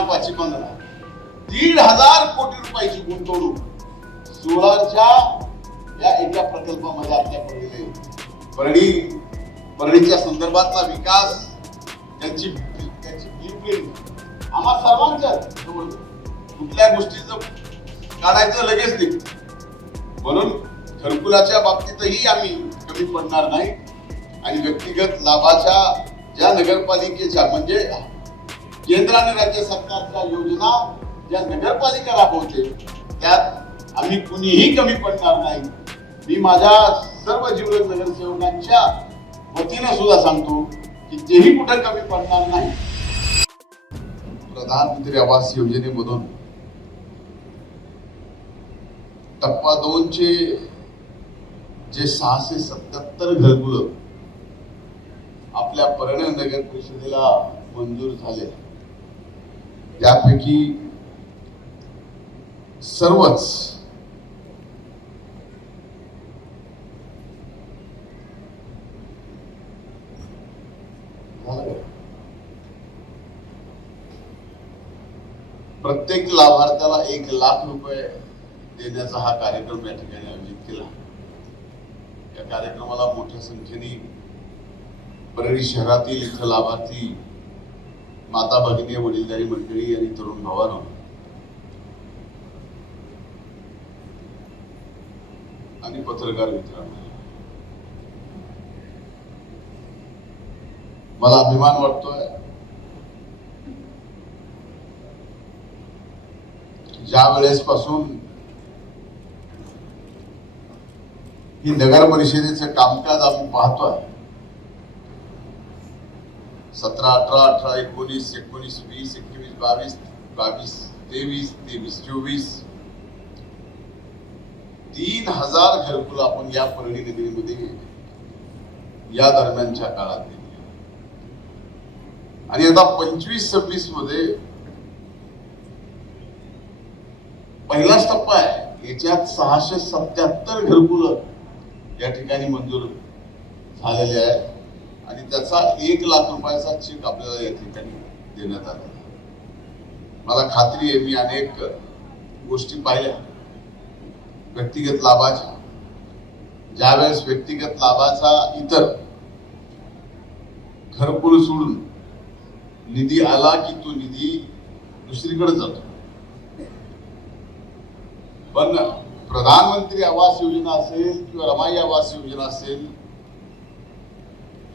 पंधरा 1,500 कोटी रुपयाची गुंतवणूक सोलारच्या या एका प्रकल्पामध्ये आपल्या परळीच्या संदर्भातला विकास त्यांची ब्लूप्रिंट आम्हा सर्वांच्या कुठल्या गोष्टीचं काढायचं लगेच नाही. म्हणून घरकुलाच्या बाबतीतही आम्ही कमी पडणार नाही आणि व्यक्तिगत लाभाच्या ज्या नगरपालिकेच्या म्हणजे केंद्र आणि राज्य सरकारच्या योजना ज्या नगरपालिका राबवते त्यात आम्ही कुणीही कमी पडणार नाही. मी माझ्या सर्व जीवलग नगरसेवकांच्या वतीनं सुद्धा सांगतो की तेही कुठे कमी पडणार नाही. प्रधानमंत्री आवास योजनेमधून टप्पा 2 चे जे 677 घरकुलं आपल्या परळ नगर परिषदेला मंजूर झाले यापैकी सर्वच प्रत्येक लाभार्थ्याला 1 लाख रुपये देण्याचा हा कार्यक्रम या ठिकाणी आयोजित केला. या कार्यक्रमाला मोठ्या संख्येने परळी शहरातील इथं लाभार्थी माता भगिनी वडीलधारी मंडळी आणि तरुण भावांनो आणि पत्रकार मित्रांनो, मला अभिमान वाटतोय ज्या वेळेस पासून ही नगर परिषदेचं कामकाज आम्ही पाहतोय 17, 18, 18, 19, 19, 20, 21, 22, 22, 23, 23, 24 3,000 घरकुल आपण या परळी नगरीमध्ये या दरम्यानच्या काळात दिली आणि आता 25-26 मध्ये पहिलाच टप्पा आहे. याच्यात 677 घरकुल या ठिकाणी मंजूर झालेले आहेत आणि त्याचा 1 लाख रुपयाचा चेक आपल्याला या ठिकाणी देण्यात आला. मला खात्री आहे मी अनेक गोष्टी पाहिल्या व्यक्तिगत लाभाच्या. ज्यावेळेस व्यक्तिगत लाभाचा इतर घरकुल सोडून निधी आला की तो निधी दुसरीकडे जातो. पण प्रधानमंत्री आवास योजना असेल किंवा रमाई आवास योजना असेल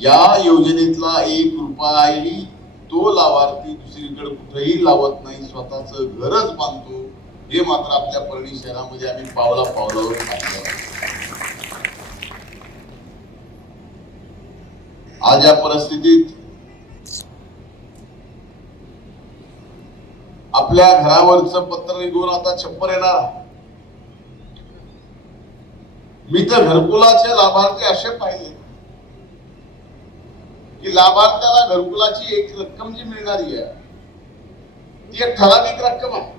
या योजनेतला 1 रुपयाही तो लाभार्थी दुसरीकडे कुठेही लावत नाही, स्वतःच घरच बांधतो. हे मात्र आपल्या परळी शहरामध्ये आम्ही पावलावर पाहिलं. आज या परिस्थितीत आपल्या घरावरचं पत्र निघून आता छप्पर येणार. मी तर घरकुलाचे लाभार्थी असे पाहिले की लाभार्थ्याला घरकुलाची एक रक्कम जी मिळणारी आहे ती एक ठराविक रक्कम आहे.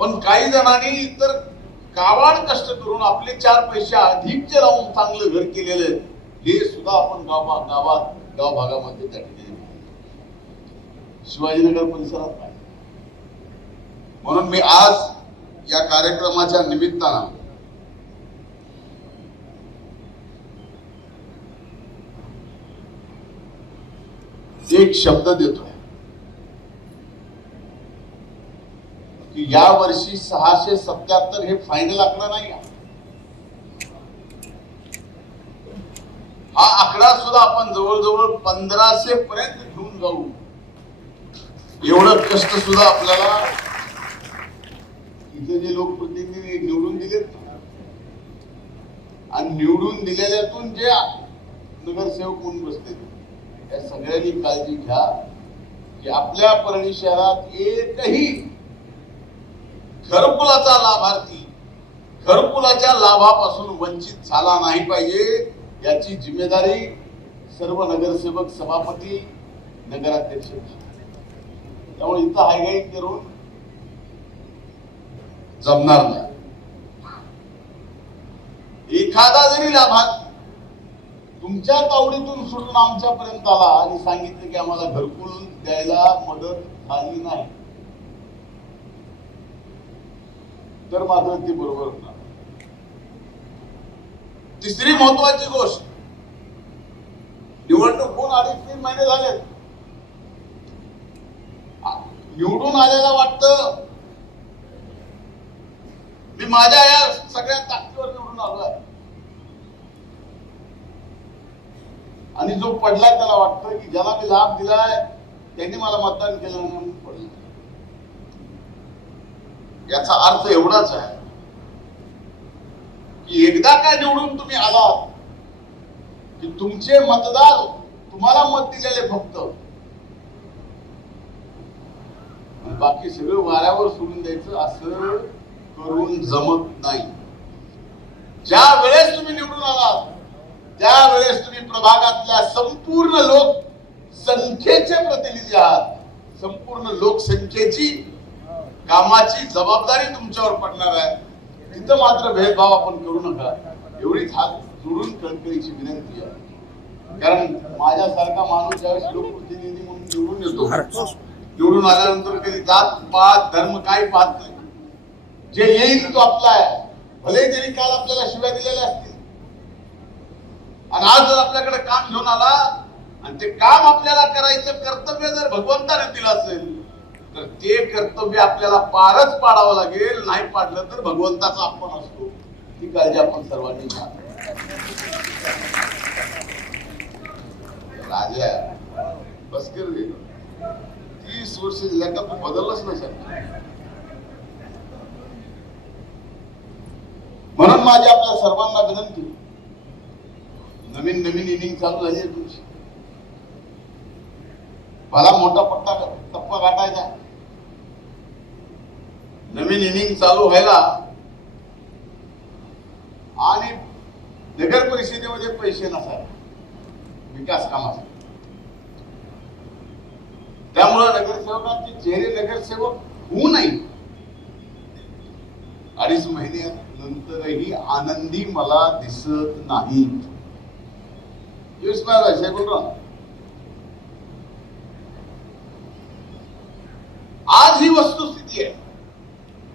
पण काही जणांनी इतर काबाड कष्ट करून आपले 4 पैसे अधिकचे लावून चांगलं घर केलेले हे सुद्धा आपण गाव भागामध्ये त्या ठिकाणी शिवाजीनगर परिसरात पाहिजे. म्हणून मी आज या कार्यक्रमाच्या निमित्तानं एक शब्द देतोय की या वर्षी 677 हे फायनल आकडा नाही. हा आकडा सुद्धा आपण जवळजवळ 1500 पर्यंत घेऊन जाऊ एवढं कष्ट सुद्धा आपल्याला इथे जे लोकप्रतिनिधी निवडून दिलेत आणि निवडून दिलेल्यातून जे नगरसेवक म्हणून बसले या सगळ्यांनी काळजी घ्या की आपल्या परळी शहरात एकही घरकुलाचा लाभार्थी घरकुलाच्या लाभापासून वंचित झाला नाही पाहिजे. याची जिम्मेदारी सर्व नगरसेवक, सभापती, नगराध्यक्ष. त्यामुळे इथं हायगाई करून जमणार नाही. एखादा जरी लाभार्थी तुमच्या तावडीतून सुटून आमच्यापर्यंत आला आणि सांगितलं की आम्हाला घरकुल द्यायला मदत झाली नाही, तर मात्र ती बरोबर होणार. तिसरी महत्वाची गोष्ट, निवडणूक होऊन 2.5-3 महिने झालेत. निवडून आलेला वाटतं मी माझ्या या सगळ्या ताकदीवर निवडून आलोय, आणि जो पडलाय त्याला वाटतं की ज्याला मी लाभ दिलाय त्यांनी मला मतदान केलं म्हणून पडलं. याचा अर्थ एवढाच आहे की एकदा काय निवडून तुम्ही आलात की तुमचे मतदार तुम्हाला मत दिलेले फक्त, बाकी सगळं वाऱ्यावर सोडून द्यायचं असं करून जमत नाही. ज्या वेळेस तुम्ही निवडून आलात त्यावेळेस तुम्ही प्रभागातल्या संपूर्ण लोकसंख्येचे प्रतिनिधी आहात. संपूर्ण लोकसंख्येची कामाची जबाबदारी तुमच्यावर पडणार आहे. तिथं मात्र भेदभाव आपण करू नका, एवढीच हात जोडून कळकळीची विनंती आहे. कारण माझ्यासारखा माणूस ज्यावेळेस लोकप्रतिनिधी म्हणून निवडून येतो, निवडून आल्यानंतर कधी जात पात धर्म काही पाहत नाही. जे येईल तो आपला आहे, भले त्यांनी काल आपल्याला शिव्या दिलेल्या असतील, आणि आज जर आपल्याकडे काम घेऊन आला आणि ते काम आपल्याला करायचं कर्तव्य जर भगवंताने दिलं असेल तर ते कर्तव्य आपल्याला पारच पाडावं लागेल. नाही पाडलं तर भगवंताचा अपमान असतो. ही काळजी आपण सर्वांनी घ्या. राजा बस कर रे, 30 वर्ष दिल्या का बदललंच नाही शकत. म्हणून माझी आपल्या सर्वांना विनंती, नवीन इनिंग चालू झाली आहे तुमची. मला मोठा टप्पा गाठायचा, नवीन इनिंग चालू व्हायला, आणि नगर परिषदेमध्ये पैसे नसावे विकास कामासाठी. त्यामुळे नगरसेवकांचे चेहरे नगरसेवक होऊ नये. 2.5 महिन्यानंतरही आनंदी मला दिसत नाही. आज ही वस्तुस्थिती आहे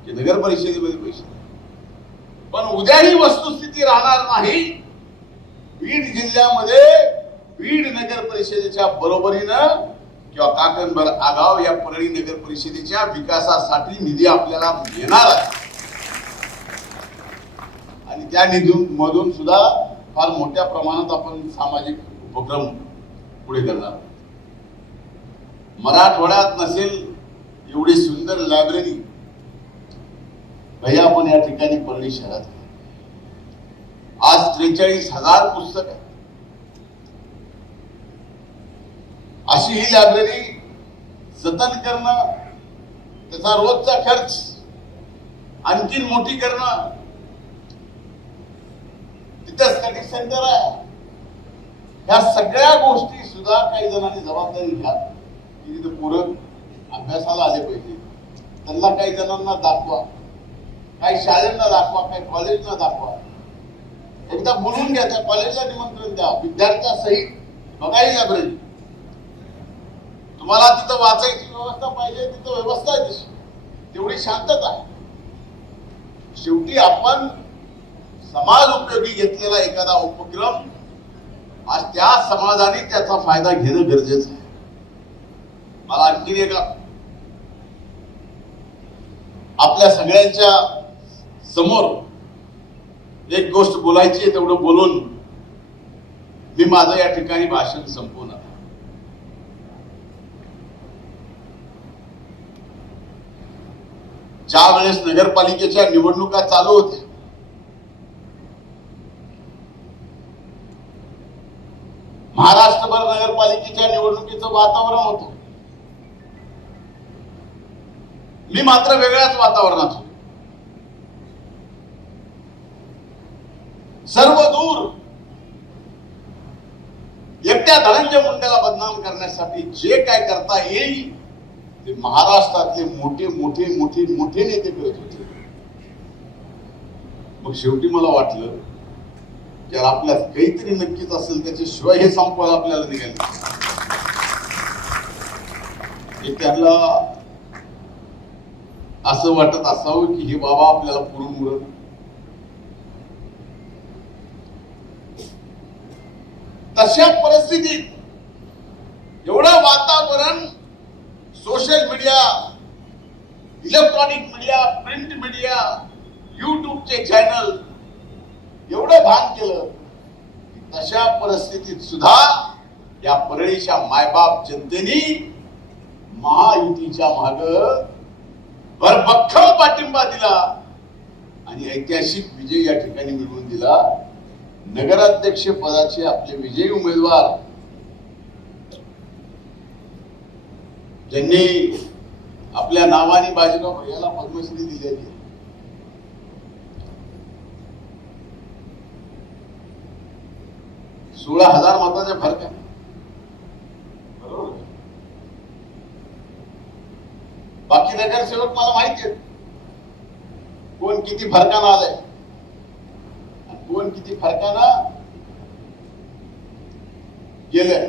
की नगर परिषदेमध्ये पैसे, पण उद्या ही वस्तुस्थिती राहणार नाही. बीड जिल्ह्यामध्ये बीड नगर परिषदेच्या बरोबरीनं किंवा काकणभर आगाव या परळी नगर परिषदेच्या विकासासाठी निधी आपल्याला मिळणार आहे, आणि त्या निधीमधून सुद्धा फार मोठ्या प्रमाणात आपण सामाजिक उपक्रम पुढे करणार. मराठवाड्यात नसेल एवढी सुंदर लायब्ररी भैया आपण या ठिकाणी परळी शहरात आज 43,000 पुस्तक आहे. अशी ही लायब्ररी जतन करणं, त्याचा रोजचा खर्च आणखीन मोठी करणं, तिथं स्टडी सेंटर आहे, या सगळ्या गोष्टी सुद्धा काही जणांनी जबाबदारी घ्या की तिथे पूरक अभ्यासाला आले पाहिजे. त्यांना काही जणांना दाखवा, काही शाळेंना दाखवा, काही कॉलेजला दाखवा. एकदा बोलून घ्या, त्या कॉलेजला निमंत्रण द्या, विद्यार्थ्यासहित बघायला लायब्ररी. तुम्हाला तिथं वाचायची व्यवस्था पाहिजे, तिथं व्यवस्था आहे तशी, तेवढी शांतता आहे. शेवटी आपण समाज उपयोगी घेतलेला एखादा उपक्रम आज त्या समाजाने त्याचा फायदा घेणं गरजेचं आहे. मला आणखी एका आपल्या सगळ्यांच्या समोर एक गोष्ट बोलायची आहे, तेवढं बोलून मी माझं या ठिकाणी भाषण संपवणार. ज्या वेळेस नगरपालिकेच्या निवडणुका चालू होत्या, महाराष्ट्रभर नगरपालिकेच्या निवडणुकीचं वातावरण होतं. मी मात्र वेगळ्याच वातावरणात होतो. सर्व दूर एकट्या धनंजय मुंडेला बदनाम करण्यासाठी जे काय करता येईल ते महाराष्ट्रातले मोठे मोठे मोठे मोठे नेते करत होते. मग शेवटी मला वाटलं त्याला आपल्यात काहीतरी नक्कीच असेल, त्याच्याशिवाय हे संपवायला आपल्याला निघाले. त्यांना असं वाटत असावं की हे बाबा आपल्याला पुरून मुरत. तशा परिस्थितीत एवढं वातावरण social media, electronic media, print media, युट्यूबचे चॅनल एवढं भान केलं. तशा परिस्थितीत सुद्धा या परळीच्या मायबाप जनतेने महायुतीच्या माग भरभक्कम पाठिंबा दिला आणि ऐतिहासिक विजय या ठिकाणी मिळवून दिला. नगराध्यक्ष पदाचे आपले विजयी उमेदवार ज्यांनी आपल्या नावाने बाजीराव भैयाला पद्मश्री दिलेली, 16,000 मताचा फरक आहे. बरोबर. बाकी नगरसेवक मला माहिती आहे कोण किती फरकानं आलाय, कोण किती फरकानं गेलंय.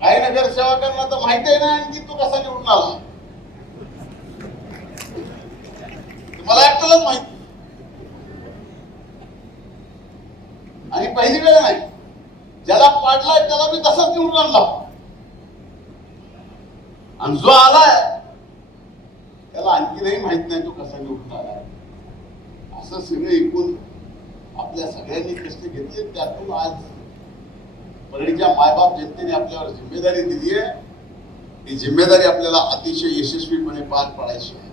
काही नगरसेवकांना तर माहिती आहे ना आणखी तो कसा निवडून आला, मला एकट्यालाच माहिती. आणि पहिली वेळ नाही, ज्याला पाडलाय त्याला मी तसाच निवडून आणला, आणि जो आलाय त्याला आणखी नाही माहित नाही तो कसा निवडून आलाय. असं सगळं एकूण आपल्या सगळ्यांनी कष्ट घेतले, त्यातून आज परळीच्या मायबाप जनतेने आपल्यावर जिम्मेदारी दिली आहे. ही जिम्मेदारी आपल्याला अतिशय यशस्वीपणे पार पाडायची आहे.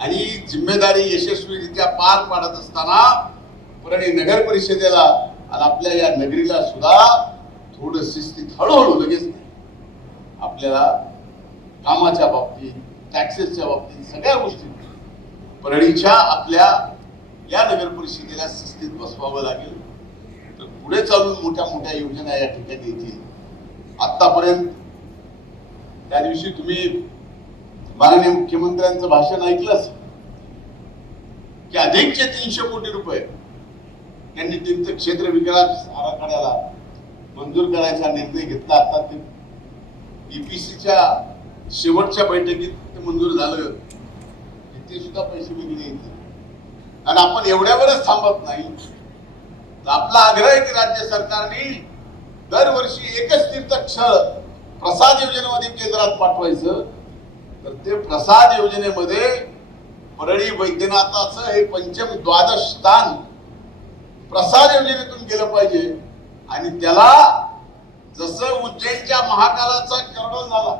आणि जिम्मेदारी यशस्वीरित्या पार पाडत असताना परळी नगर परिषदेला आणि आपल्या या नगरीला सुद्धा थोडं शिस्तीत हळूहळू, लगेच नाही, आपल्याला कामाच्या बाबतीत, टॅक्सेसच्या बाबतीत, सगळ्या गोष्टी परळीच्या आपल्या या नगर परिषदेला शिस्तीत बसवावं लागेल. तर पुढे चालून मोठ्या मोठ्या योजना या ठिकाणी येतील. आतापर्यंत त्या दिवशी तुम्ही माननीय मुख्यमंत्र्यांचं भाषण ऐकलंच की अधिकचे 300 कोटी रुपये त्यांनी तीर्थक्षेत्र विकास आराखड्याला मंजूर करायचा निर्णय घेतला. आता ते ईपीसीच्या शेवटच्या बैठकीत ते मंजूर झालं. ते सुद्धा पैसे वेगळे येतील. आणि आपण एवढ्यावरच थांबत नाही. आपला आग्रह आहे की राज्य सरकारने दरवर्षी एकच तीर्थक्षळ प्रसाद योजनेमध्ये केंद्रात पाठवायचं. तर ते प्रसाद योजनेमध्ये परळी वैद्यनाथाचं हे पंचम द्वादश स्थान प्रसाद योजनेतून गेलं पाहिजे. आणि त्याला जसं उज्जैनच्या महाकालाचा करडोल झाला,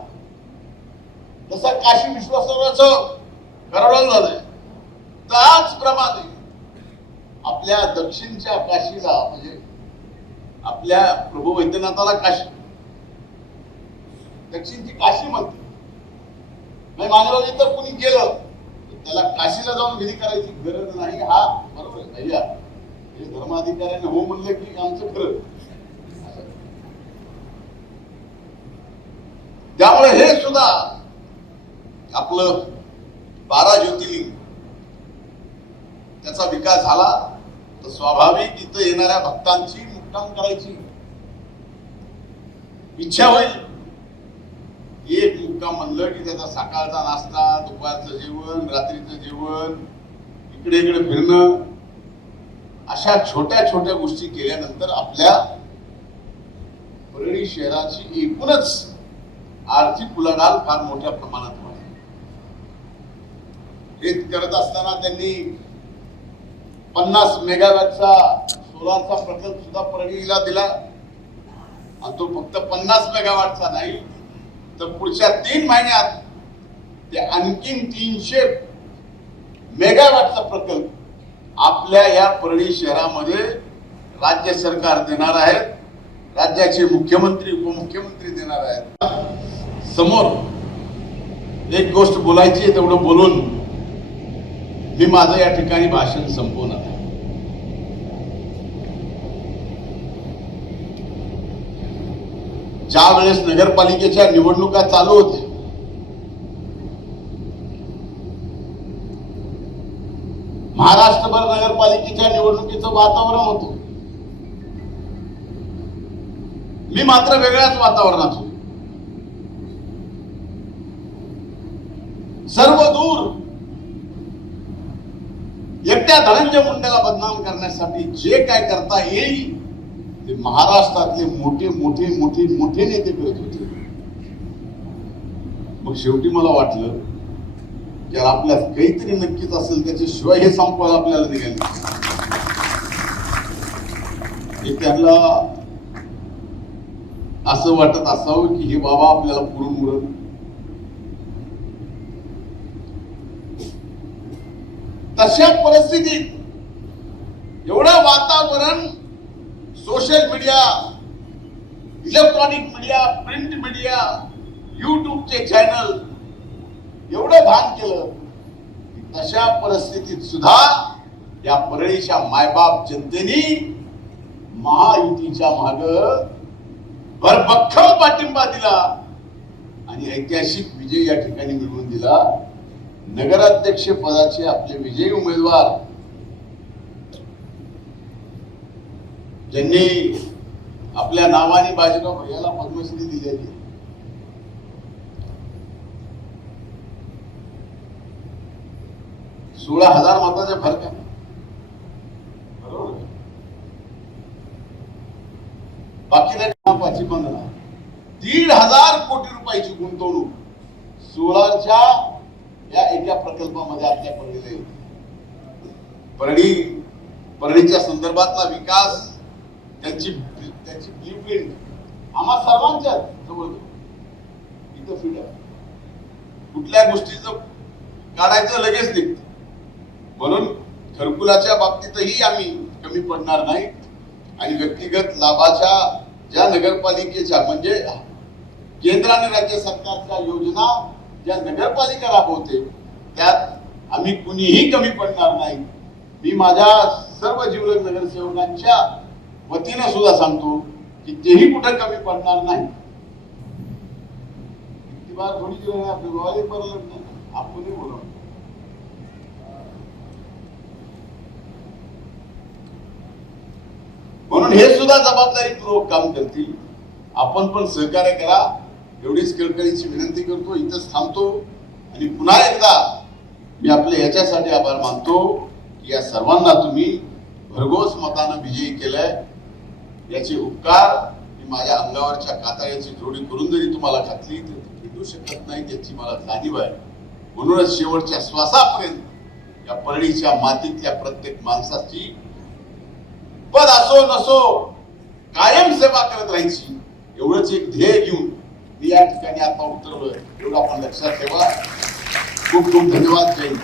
जसं काशी विश्वेश्वराचं करडोल झालंय, त्याचप्रमाणे आपल्या दक्षिणच्या काशीला, म्हणजे आपल्या प्रभू वैद्यनाथाला काशी, दक्षिणची काशी म्हणते. नाही मानवाने तर कुणी गेलं त्याला काशीला जाऊन विधी करायची गरज नाही. हा बरोबर आहे भैया, हे धर्माधिकाऱ्याने हो म्हणलं की आमचं खरं. त्यामुळे हे सुद्धा आपलं 12 ज्योतिर्लिंग त्याचा विकास झाला तर स्वाभाविक इथं येणाऱ्या भक्तांची मुक्काम करायची इच्छा होईल. एक मुक्काम म्हणलं की त्याचा सकाळचा नाश्ता, दुपारचं जेवण, रात्रीचं जेवण, इकडे इकडे फिरणं, अशा छोट्या छोट्या गोष्टी केल्यानंतर आपल्या परळी शहराची एकूणच आर्थिक उलाढाल फार मोठ्या प्रमाणात वाढली. हे करत असताना त्यांनी 50 मेगावॅटचा सोलारचा प्रकल्प सुद्धा परळीला दिला. आणि तो फक्त 50 मेगावॅटचा नाही, तर पुढच्या 3 महिन्यात ते आणखीन 300 मेगावॅटचा प्रकल्प आपल्या या परळी शहरामध्ये राज्य सरकार देणार आहे. राज्याचे मुख्यमंत्री, उपमुख्यमंत्री देणार आहेत. समोर एक गोष्ट बोलायची आहे, तेवढं बोलून मी माझं या ठिकाणी भाषण संपवणार. ज्या वेळेस नगरपालिकेच्या निवडणुका चालू होत्या, महाराष्ट्रभर नगरपालिकेच्या निवडणुकीचं वातावरण होतं. मी मात्र वेगळ्याच वातावरणात होतो. सर्व दूर एकट्या धनंजय मुंडेला बदनाम करण्यासाठी जे काय करता येईल ते महाराष्ट्रातले मोठे मोठे मोठे मोठे नेते करत होते. मग शेवटी मला वाटलं की आपल्यात काहीतरी नक्कीच असेल, त्याच्याशिवाय हे संपवायला आपल्याला निघाले. त्यांना असं वाटत असावं की हे बाबा आपल्याला पुरून उरत. तशा परिस्थितीत एवढं वातावरण social media, electronic media, print media, युट्यूबचे चॅनल एवढं भान केलं की तशा परिस्थितीत सुद्धा या परळीच्या मायबाप जनतेने महायुतीच्या माग भरभक्कम पाठिंबा दिला आणि ऐतिहासिक विजय या ठिकाणी मिळवून दिला. नगराध्यक्ष पदाचे आपले विजयी उमेदवार ज्यांनी आपल्या नावाने बाजीराव भैयाला पद्मश्री दिलेली, 16,000 मताच्या फरक, बरोबर. बाकी नाही 1,500 कोटी रुपयाची गुंतवणूक सोलारच्या या एका प्रकल्पामध्ये आपल्या परळीच्या संदर्भातला विकास, त्यांची ब्ल्यूप्रिंट आम्हा सर्वांच्या जवळ इथं फ्रीडम. कुठल्या गोष्टीचं काढायचं लगेच निघतं. म्हणून घरकुलाच्या बाबतीतही आम्ही कमी पडणार नाही आणि व्यक्तिगत लाभाच्या ज्या नगरपालिकेच्या म्हणजे केंद्र आणि राज्य सरकारच्या योजना ज्या नगरपालिका राबवते त्यात आम्ही कुणीही कमी पडणार नाही. मी माझ्या सर्व जीवलग नगरसेवकांच्या वतीने सुद्धा सांगतो की तेही कुठे कमी पडणार नाही. किती बार थोडी केलं आपल्या गोवाले परलत नाही, आपणही बोलवतो. म्हणून हे सुद्धा जबाबदारीपूर्वक काम करतील. आपण पण सहकार्य करा एवढीच कळकळीची विनंती करतो. इथंच थांबतो आणि पुन्हा एकदा मी आपले याच्यासाठी आभार मानतो की या सर्वांना तुम्ही भरघोस मतानं विजयी केलंय. याचे उपकार मी माझ्या अंगावरच्या कातळ्याची जोडी करून जरी तुम्हाला घातली तर भेटू शकत नाही, त्याची मला जाणीव आहे. म्हणूनच शेवटच्या श्वासापर्यंत या परळीच्या मातीतल्या प्रत्येक माणसाची पद असो नसो कायम सेवा करत राहायची एवढंच एक ध्येय घेऊन मी या ठिकाणी आता उतरलोय. एवढं आपण लक्षात ठेवा. खूप खूप धन्यवाद. जय हिंद.